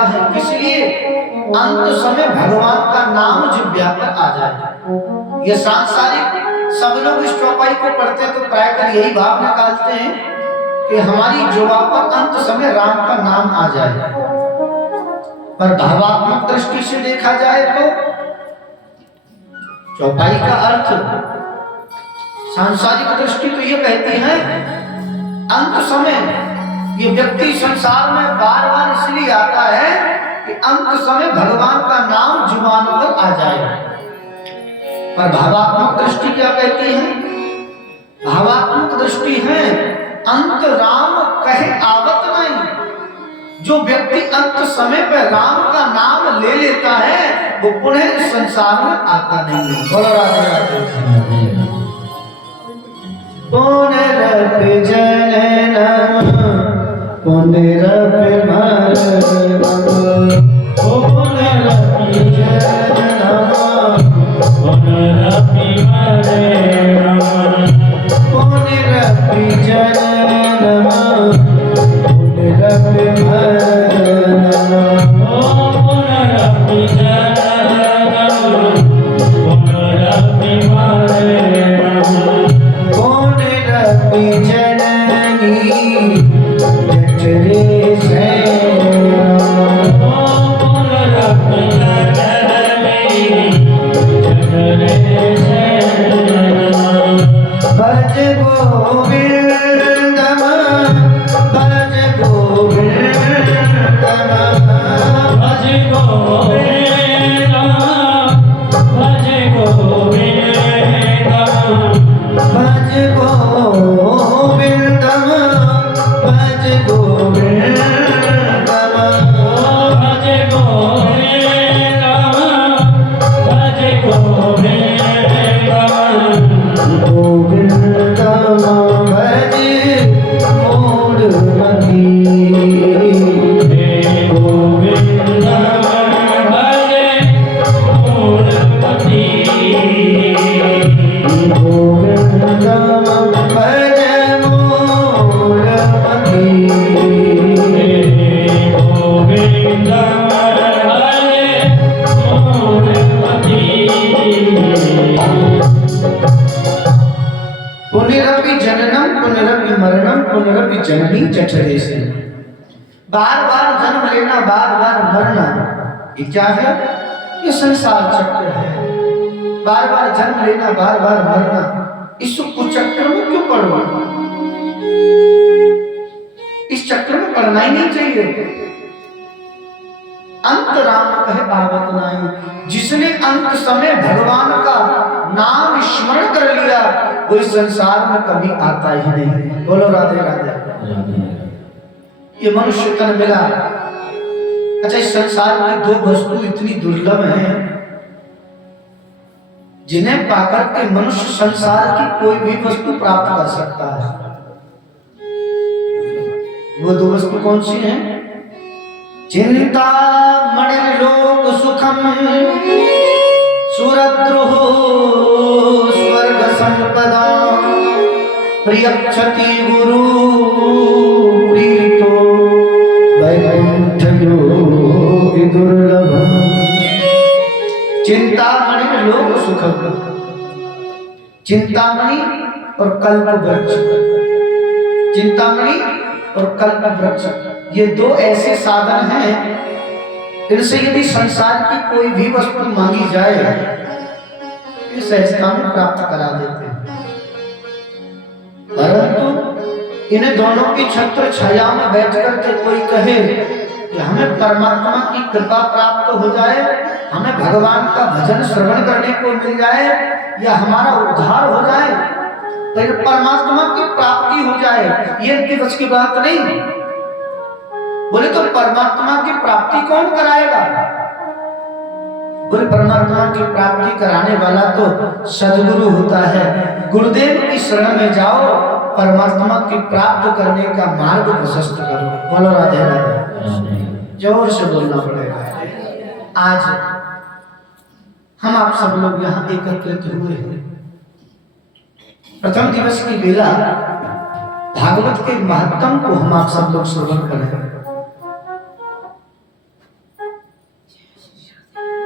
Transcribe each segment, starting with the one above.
लेता है, इसलिए अंत समय भगवान का नाम जिह्वा पर आ जाए। ये सांसारिक सब लोग इस चौपाई को पढ़ते हैं तो प्रायः यही भाव निकालते हैं कि हमारी जुबा पर अंत समय राम का नाम आ जाए। पर भावात्मक दृष्टि से देखा जाए तो चौपाई का अर्थ, सांसारिक दृष्टि तो ये कहती है अंत समय ये व्यक्ति संसार में बार बार इसलिए आता है कि अंत समय भगवान का नाम जुबान पर आ जाए। पर भावात्मक दृष्टि क्या कहती है? भावात्मक दृष्टि है अंत राम कहे आवत नहीं। जो व्यक्ति अंत समय पर राम का नाम ले लेता है वो पुनः संसार में आता नहीं है। बोलो राधे राधे। पुनरपि जननम पुनरपि मरणम पुनरपि जननम पुनरपि मरणम पुनरपि जननम पुनरपि मरणम पुनरपि जननम पुनरपि मरणम पुनरपि जननी जठरे भज गोविंदम भज गोविंदम भज गोविंदम भज गोविंदम भज गोविंदम भज गोविंदम भज गोविंदम भज गोविंदम गोविंदम भज मूढ़मती गोविंदम भज मूढ़मती गोविंदम भज मूढ़मती गोविंदम पुनरपि जननम पुनरपि मरणम पुनरपि जननी जठरे से। बार बार जन्म लेना, बार बार मरना, ये क्या है? ये संसार चक्र है। बार बार जन्म लेना, बार बार मरना, इस कुचक्र में क्यों पड़ना? इस चक्र में पड़ना ही नहीं चाहिए। अंत राम कहे आवत नहीं। जिसने अंत समय भगवान का नाम स्मरण कर लिया वो इस संसार में कभी आता ही नहीं। बोलो राधे राधे। ये मनुष्य तन मिला। अच्छा, इस संसार में दो वस्तु इतनी दुर्लभ हैं जिन्हें पाकर के मनुष्य संसार की कोई भी वस्तु प्राप्त कर सकता है। वो दो वस्तु कौन सी हैं? चिंता मणिर्लोक सुखम सुरद्रुः स्वर्ग संपदा प्रियक्षति गुरु प्रीतो वैकुंठ योगी दुर्लभम। चिंतामणि लोक सुखम, चिंतामणि और कल्प वृक्ष, चिंतामणि और कल्प वृक्ष, ये दो ऐसे साधन हैं इनसे यदि संसार की कोई भी वस्तु मांगी जाए ये सहजता में प्राप्त करा देते हैं। परंतु इन दोनों की छत्र छाया में बैठ करके कोई कहे कि हमें परमात्मा की कृपा प्राप्त हो जाए, हमें भगवान का भजन श्रवण करने को मिल जाए या हमारा उद्धार हो जाए, तो परमात्मा की प्राप्ति हो जाए, ये इनकी बस की बात नहीं। बोले तो परमात्मा की प्राप्ति कौन कराएगा? बोले परमात्मा की प्राप्ति कराने वाला तो सद्गुरु होता है। गुरुदेव की शरण में जाओ, परमात्मा की प्राप्त करने का मार्ग प्रशस्त करो। बोलो राधे राधे। जोर से बोलना पड़ेगा। आज हम आप सब लोग यहाँ एकत्रित हुए हैं। प्रथम दिवस की बेला भागवत के महत्व को हम आप सब लोग श्रवण करें।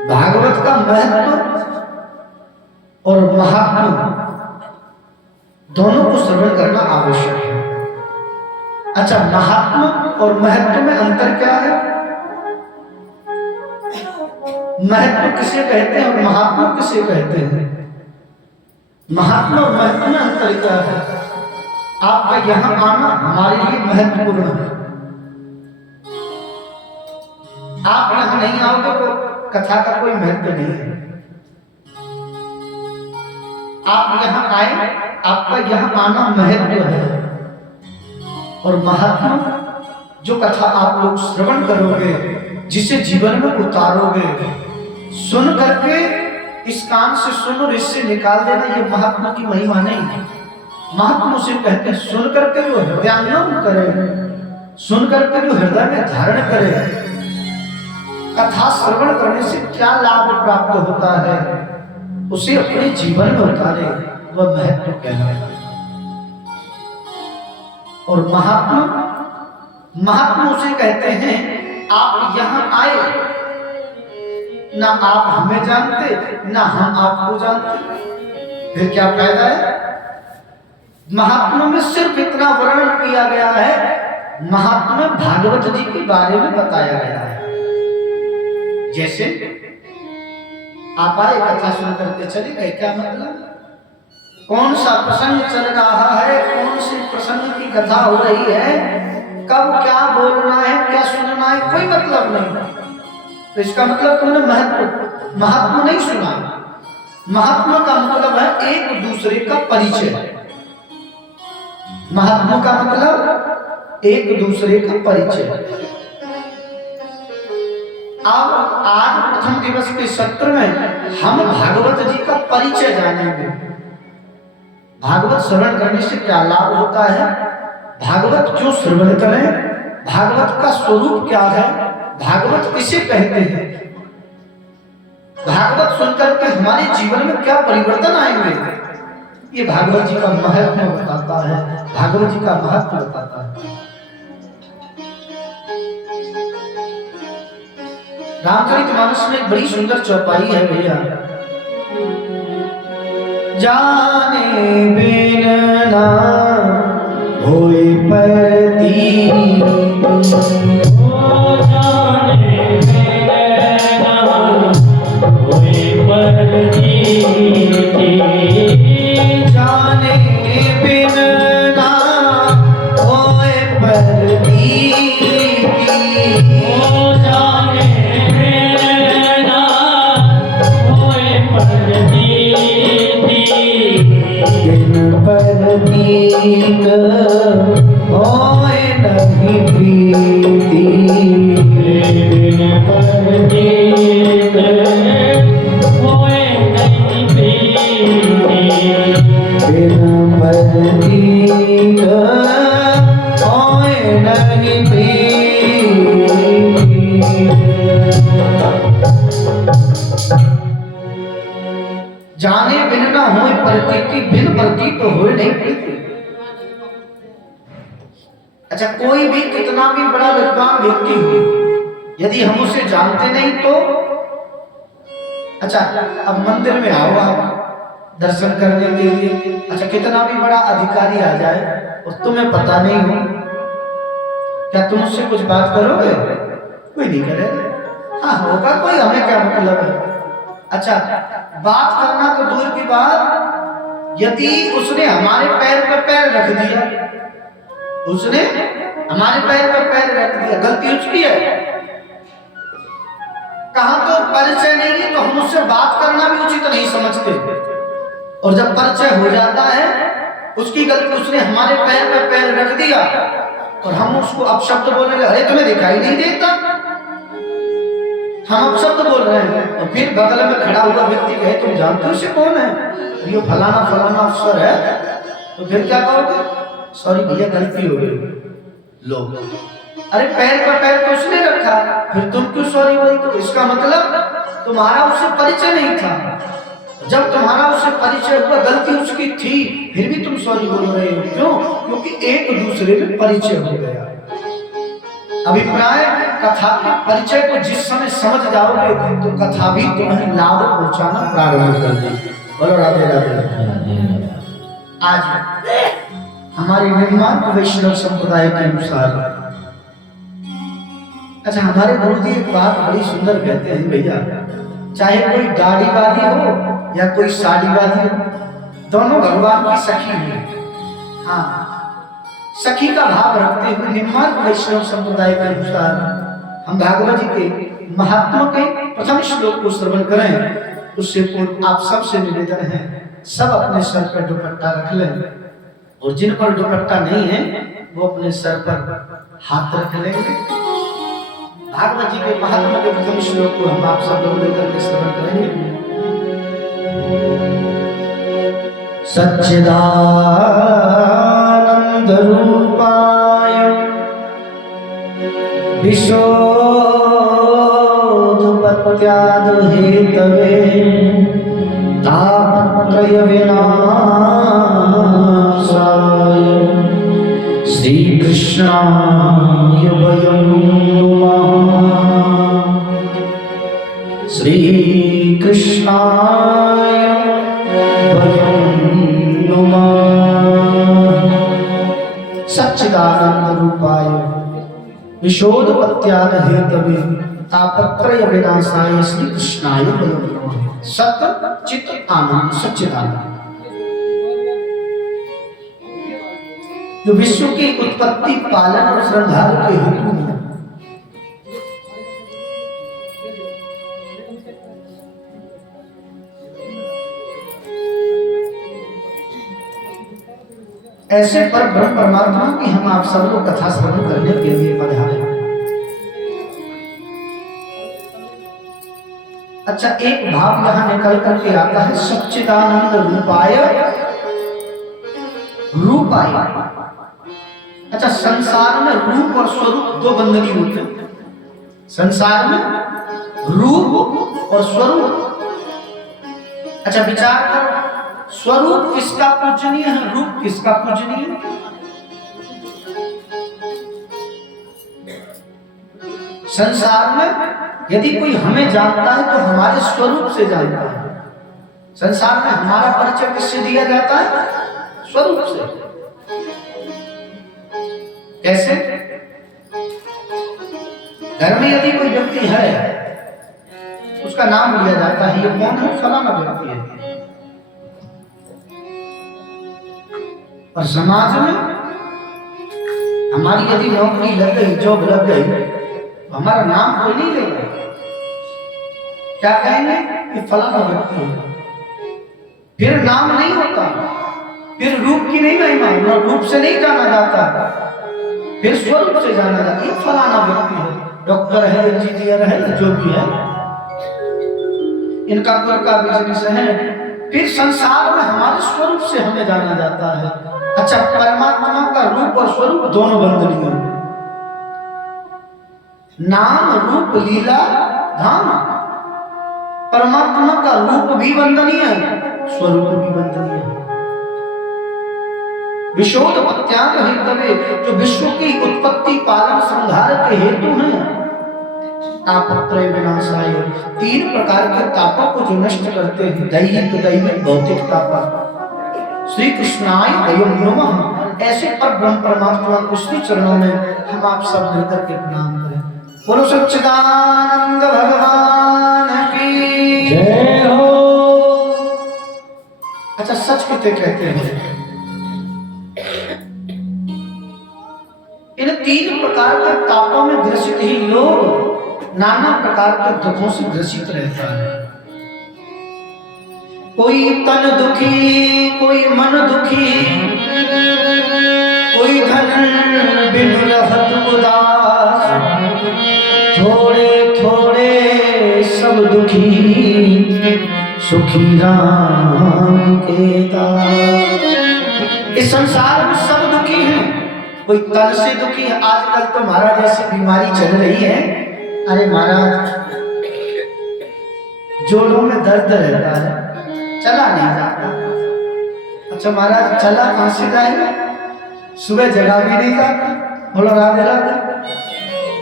भागवत का महत्व और महात्मा दोनों को श्रवण करना आवश्यक है। अच्छा, महात्मा और महत्व में अंतर क्या है? महत्व किसे कहते हैं और महात्मा किसे कहते हैं? महात्मा और महत्व में अंतर क्या है? आपका यहां आना हमारे लिए महत्वपूर्ण है। आप यहां नहीं आओगे तो कथा का कोई महत्व नहीं है। आप यहां आए, आपका यहां आना महत्व है। और महात्मा जो कथा आप लोग श्रवण करोगे, जिसे जीवन में उतारोगे, सुन करके इस कान से सुन और इससे निकाल देना, ये महात्मा की महिमा नहीं है। महात्मा उसे कहते हैं सुन करके जो हृदयांगम करे, सुन करके जो हृदय में धारण करे। कथा श्रवण करने से क्या लाभ प्राप्त होता है, उसे अपने जीवन में उतारे, वह महत्व कहलाएगा। और महात्मा उसे कहते हैं आप यहां आए, ना आप हमें जानते, ना हम आपको जानते, फिर क्या फायदा है? महात्मा में सिर्फ इतना वर्णन किया गया है, महात्मा भागवत जी के बारे में बताया गया है। जैसे आप आए, कथा सुन करके चले गए, क्या मतलब? कौन सा प्रसंग चल रहा है, कौन सी प्रसंग की कथा हो रही है, कब क्या बोलना है, क्या सुनना है, कोई मतलब नहीं। तो इसका मतलब तुमने महात्मा नहीं सुना। महात्मा का मतलब है एक दूसरे का परिचय। महात्मा का मतलब एक दूसरे का परिचय। अब आज प्रथम दिवस के सत्र में हम भागवत जी का परिचय जानेंगे। भागवत श्रवण करने से क्या लाभ होता है, भागवत क्यों श्रवण करें, भागवत का स्वरूप क्या है, भागवत किसे कहते हैं, भागवत सुनकर के हमारे जीवन में क्या परिवर्तन आएंगे, ये भागवत जी का महत्व बताता है, भागवत जी का महत्व बताता है। रामचरितमानस में एक बड़ी सुंदर चौपाई है भैया। जाने बिन ना होए परदीप, जाने बिन ना होए परदीप, जाने बिन ना होए परदीप, बिन परदीप होए नहीं प्रीति, बिन परदीप होए नहीं प्रीति, बिन परदीप होए नहीं प्रीति। जाने बिन न होए प्रतीति, बिन प्रतीत तो होए नहीं प्रीति। अच्छा, कोई भी कितना भी बड़ा विद्वान व्यक्ति हो, यदि हम उसे जानते नहीं तो, अच्छा अब मंदिर में आओ आप दर्शन करने के लिए, अच्छा कितना भी बड़ा अधिकारी आ जाए और तुम्हें पता नहीं हो, क्या तुम उससे कुछ बात करोगे? कोई नहीं करेगा। हाँ होगा कोई, हमें क्या मतलब है। अच्छा, बात करना तो दूर की बात, यदि उसने हमारे पैर पर पैर रख दिया, उसने हमारे पैर पर पैर रख दिया, गलती उसकी है, कहां तो परिचय नहीं है तो हम उससे बात करना भी उचित नहीं समझते। और जब परिचय हो जाता है, उसकी गलती, उसने हमारे पैर पर पैर रख दिया और हम उसको अपशब्द बोलने लगे, अरे तुम्हें दिखाई नहीं देता, हम अपशब्द बोल रहे हैं। और फिर बगल में खड़ा हुआ व्यक्ति कहे तुम जानते हो इसे कौन है, ये फलाना फलाना अफसर है, तो फिर क्या कहोगे? सॉरी भैया गलती हो गई। लोग अरे पैर पर पैर तो उसने रखा, फिर तुम क्यों सॉरी बोली? तो इसका मतलब तुम्हारा उससे परिचय नहीं था। जब तुम्हारा उससे परिचय हुआ, गलती उसकी थी, फिर भी तुम सॉरी बोल रहे हो, क्यों? क्योंकि एक दूसरे में परिचय हो गया। अभिप्राय कथा के परिचय को जिस समय समझ जाओगे तो कथा भी तुम्हें लाभ पहुंचाना प्रारंभ कर देगी। बोलो राधे राधे। आज हमारे निर्माण वैष्णव संप्रदाय के अनुसार, अच्छा हमारे गुरु जी एक बात बड़ी सुंदर कहते हैं भैया, चाहे कोई गाड़ी वाली हो या कोई साड़ी वाली हो, दोनों भगवान की सखी है। हाँ, सखी का भाव रखते हुए निर्माण वैष्णव संप्रदाय के अनुसार हम भागवत जी के महात्मा के प्रथम श्लोक को श्रवण करें। उससे पूर्व आप सबसे निवेदन है, सब अपने सर पर दुपट्टा रख लें, और जिन पर दुपट्टा नहीं है वो अपने सर पर हाथ रख लेंगे। भागवत जी के महात्मा के प्रथम श्लोक को हम आप सब लोग लेकर के श्रवण करेंगे। सच्चिदानंद रूपाय विशोधपत्याद हेतवे तापत्रय विनाशाय श्री कृष्णाय वयं नमः। श्री कृष्णाय वयं नमः। सच्चिदानंद रूपाय विशोधपत्याद हेतवे तापत्रय विनाशाय श्री कृष्णाय वयं नमः। सत्य चित्त आनंद सच्चिदानंद, जो विश्व की उत्पत्ति पालन और संहार के हेतु है। ऐसे पर ब्रह्म परमात्मा की हम आप सब लोग कथा श्रवण करने के लिए पधारे। अच्छा, एक भाव यहां निकल करके आता है, सच्चिदानंद रूपाय रूपाय। अच्छा, संसार में रूप और स्वरूप दो बंधनी होते हैं। संसार में रूप और स्वरूप। अच्छा विचार करो, स्वरूप किसका पूजनीय है, रूप किसका पूजनीय है? संसार में यदि कोई हमें जानता है तो हमारे स्वरूप से जानता है। संसार में हमारा परिचय किससे दिया जाता है? स्वरूप से। कैसे? घर में यदि कोई व्यक्ति है उसका नाम लिया जाता है, ये कौन है? फलाना व्यक्ति है। और समाज में हमारी यदि नौकरी लग गई, जॉब लग गई, तो हमारा नाम कोई नहीं लेगा। क्या कहेंगे कि फलाना व्यक्ति है। फिर नाम नहीं होता, फिर रूप की नहीं महिमा, रूप से नहीं जाना जाता, फिर स्वरूप से जाना जाता है। फलाना व्यक्ति है, डॉक्टर है, इंजीनियर है, जो भी है, इनका घर का बिजनेस है। फिर संसार में हमारे स्वरूप से हमें जाना जाता है। अच्छा, परमात्मा का रूप और स्वरूप दोनों बंधनीय है। नाम रूप लीला धाम। परमात्मा का रूप भी बंधनीय है, स्वरूप भी बंधनीय है। विशोधपत्याद हेतवे, जो विश्व की उत्पत्ति पालन संहार के हेतु हैं। तापत्रय विनाशाय, तीन प्रकार के तापों को जो नष्ट करते हैं, दैहिक दैविक भौतिक ताप। श्री कृष्णाय वयं नमः। ऐसे पर ब्रह्म परमात्मा को श्री चरणों में हम आप सब मिलकर के प्रणाम करें। बोलो सच्चिदानंद भगवान की जय हो। अच्छा, सच कितने कहते हैं? इन तीन प्रकार के तापों में ग्रसित ही लोग नाना प्रकार के दुखों से ग्रसित रहता है। कोई तन दुखी, कोई मन दुखी, कोई धन बिन रहत उदास, थोड़े थोड़े सब दुखी, सुखी राम के दास। इस संसार में सब दुखी हैं। कोई तन से दुखी है। आजकल तो महाराज ऐसी बीमारी चल रही है, अरे महाराज जोड़ों में दर्द रहता है, चला नहीं जाता। अच्छा महाराज, चला कहां से जाएगा? सुबह जगा भी नहीं जाता। बोलो राधे राधे।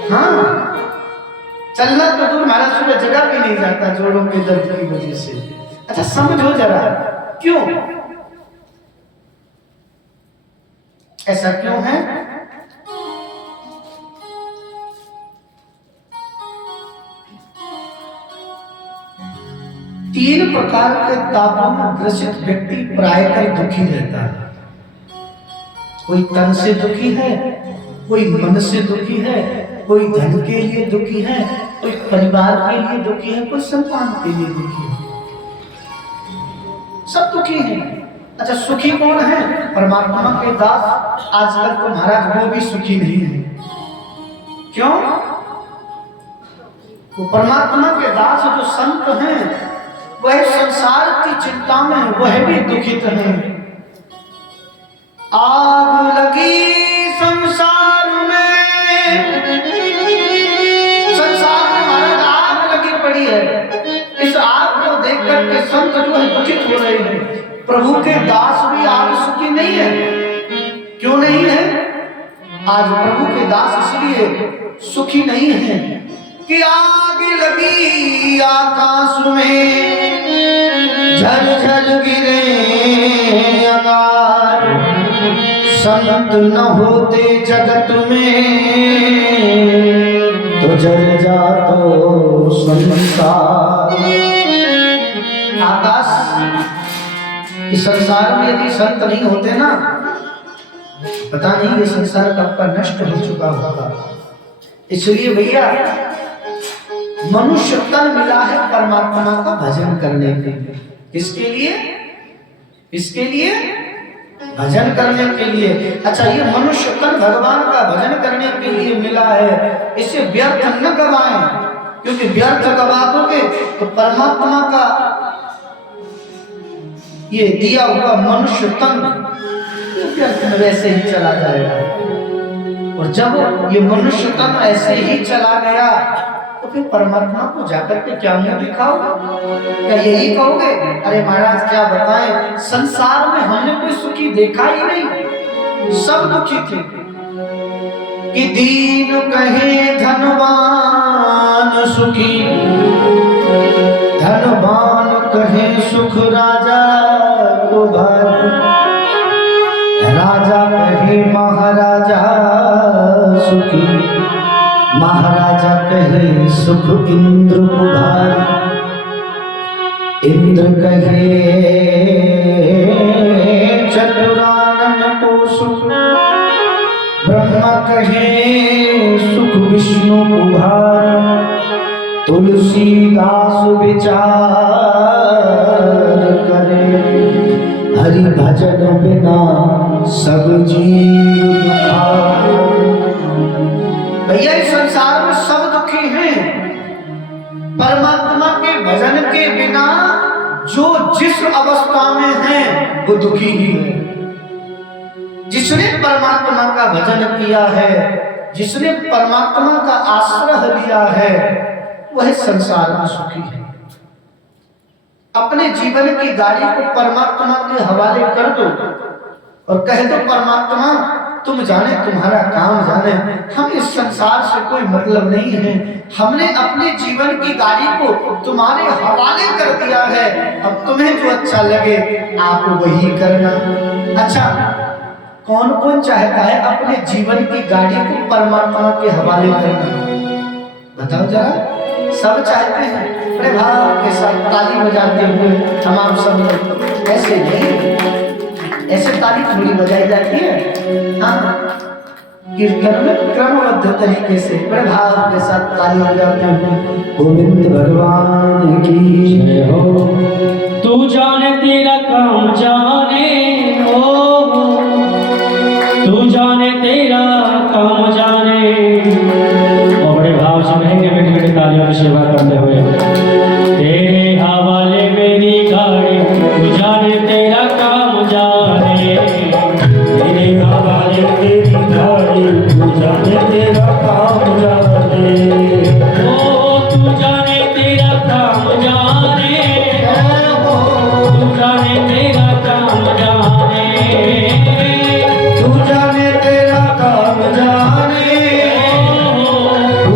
हाँ, चलना तो दूर, महाराज सुबह जगह भी नहीं जाता जोड़ों के दर्द की वजह से। अच्छा समझो जरा, क्यों ऐसा क्यों है? तीन प्रकार के तापों में ग्रसित व्यक्ति प्रायः दुखी रहता है। कोई तन से दुखी है, कोई मन से दुखी है, कोई धन के लिए दुखी है, कोई परिवार के लिए दुखी है, कोई संतान के लिए दुखी है। सब दुखी हैं। अच्छा सुखी कौन है? परमात्मा के दास। आजकल तो महाराज वो भी सुखी नहीं है। क्यों? वो परमात्मा के दास जो संत हैं वह संसार की चिंता में वह भी दुखित हैं। आग लगी संसार में, संसार में महाराज आग लगी पड़ी है। इस आग को देख करके संत जो है दुखित हो रहे हैं। प्रभु के दास भी आज सुखी नहीं है। क्यों नहीं है? आज प्रभु के दास इसलिए सुखी नहीं है कि आग लगी आकाश में, झल झल गिरे अंगार, संत न होते जगत में तो जल जातो संसार। आकाश, इस संसार में यदि संत नहीं होते ना, पता नहीं ये संसार कब का नष्ट हो चुका होगा। इसलिए भैया मनुष्य तन मिला है परमात्मा का भजन करने के लिए। किसके लिए? इसके लिए भजन करने के लिए। अच्छा ये मनुष्य तन भगवान का भजन करने के लिए मिला है, इसे व्यर्थ न गवाएं, क्योंकि व्यर्थ गवा दोगे तो परमात्मा का ये दिया हुआ मनुष्य तन व्यर्थ में वैसे ही चला जाएगा। और जब ये मनुष्य तन ऐसे ही चला गया तो फिर परमात्मा को जाकर के क्या मुंह दिखाओ? क्या यही कहोगे अरे महाराज क्या बताएं, संसार में हमने कोई सुखी देखा ही नहीं, सब दुखी थे। कि दीन कहे धनवान सुखी, धनवान कहे सुख राजा को भारी, राजा कहे महाराजा सुखी, महाराजा कहे सुख इंद्र को भारी, इंद्र कहे चतुरानन को सुख, ब्रह्मा कहे सुख विष्णु को भारी, तुलसीदास विचार करे, हरि भजन बिना सब जीव खाए। भैया इस संसार में सब दुखी हैं। परमात्मा के भजन के बिना जो जिस अवस्था में है वो दुखी ही है। जिसने परमात्मा का भजन किया है, जिसने परमात्मा का आश्रय लिया है, वह संसार में सुखी है। अपने जीवन की गाड़ी को परमात्मा के हवाले कर दो और कह दो परमात्मा तुम जाने, तुम्हारा काम जाने, हम इस संसार से कोई मतलब नहीं है, हमने अपने जीवन की गाड़ी को तुम्हारे हवाले कर दिया है, अब तुम्हें जो अच्छा लगे आप वही करना। अच्छा कौन कौन चाहता है अपने जीवन की गाड़ी को परमात्मा के हवाले करना? बताओ जरा। सब चाहते हैं, बड़े भाव के साथ ताली बजाते हुए हम आप सब। ऐसे नहीं, ऐसे ताली थोड़ी बजाई जाती है। हाँ, कीर्तन में क्रमबद्ध तरीके से बड़े भाव के साथ ताली बजाते हुए गोविंद भगवान की जय हो। तू जाने तेरा काम जाने हो, तू जाने तेरा काम जाने। और बड़े भाव से कहेंगे बेटे बेटे तालियों की सेवा करते हुए, तेरे हवाले मेरी गाड़ी, तू जाने तेरा काम जाने, तेरे हवाले मेरी गाड़ी, तू जाने तेरा काम जाने, ओ तू जाने तेरा काम जाने, तू जाने तेरा काम जाने, तू जाने तेरा काम जाने,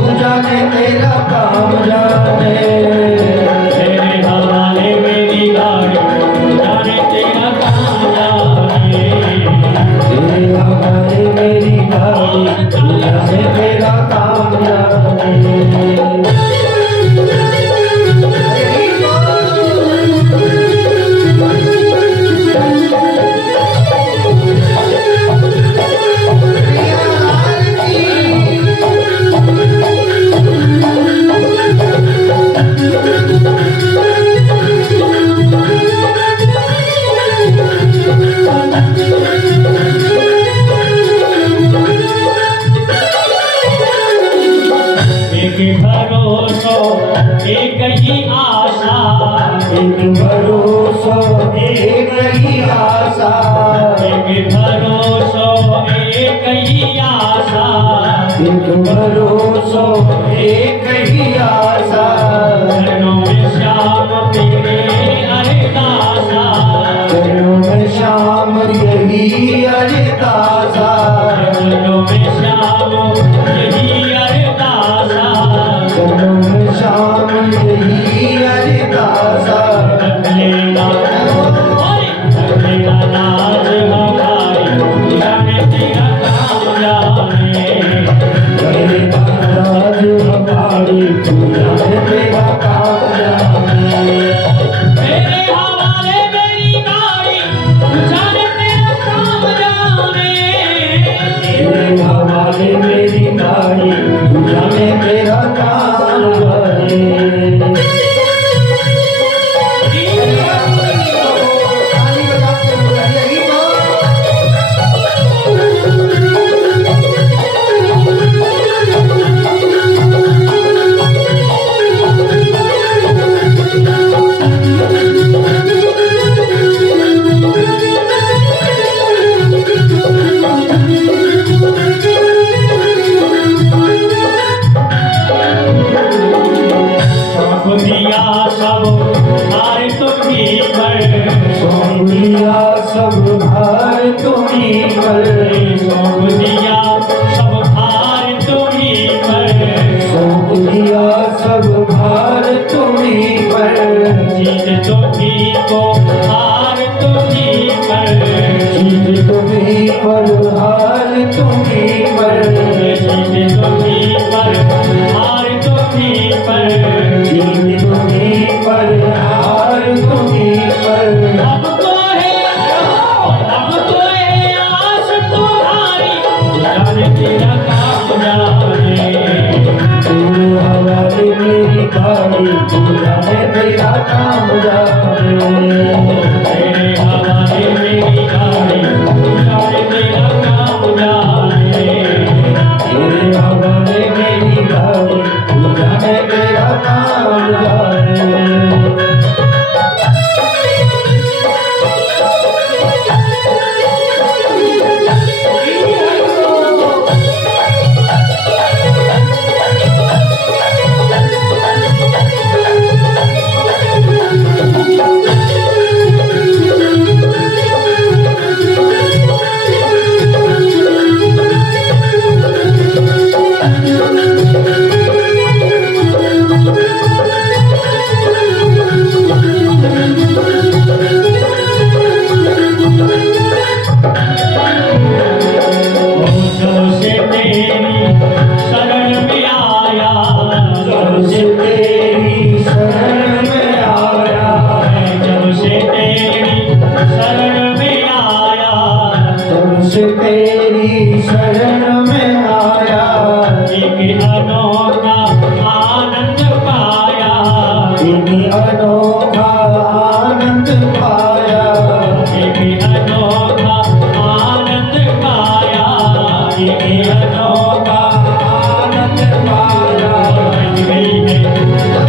जाने, तेरे हवाले मेरी गाड़ी जाने तेरा काम जाने। तेरे हवाले मेरी गाड़ी जाने तेरा काम जाने। एक भरोसा एक ही आशा, एक भरोसा एक ही आशा, एक भरोसा एक ही आशा। एक भरोसा एक ही आशा। चरणों में श्याम तेरे अरदासा, चरणों में श्याम यही अरदासा, चरणों में श्याम यही अरदासा। चरणों में श्याम यही अरदासा। रख लेना नाज हमारी जाने तेरा काम जाने। तेरे नाज हमारी पूजा में तेरा काम जाने। तेरे हवाले मेरी गाड़ी जाने तेरा काम जाने। तेरे हवाले मेरी गाड़ी पूजा में तेरा काम जाने। सौंप दिया सब हार तुम्हीं पर, सौंप दिया सब भार तुम्हीं पर, सौंप दिया सब हार तुम्हीं पर। सौंप दिया सब भार तुम्हीं पर। जीत तुम्हीं को हार तुम्हीं पर, जीत तुम्हीं पर हार तुम्हीं पर, जीत तुम्हीं पर हार तुम्हीं पर। जीत तुम्हीं पर हार तुम्हीं पर। हमको है आस तुम्हारी जाने तेरा काम जाने। तेरे हवाले मेरी गाड़ी पूजा में तेरा काम जाने। तेरे हवाले मेरी गाड़ी जाने तेरा काम जाने। तेरे हवाले मेरी गाड़ी पूजा में तेरा काम जाने। तेरी शरण में आया, एक अनोखा आनंद पाया, एक अनोखा आनंद पाया, एक अनोखा आनंद पाया, एक अनोखा आनंद पाया। बज गई है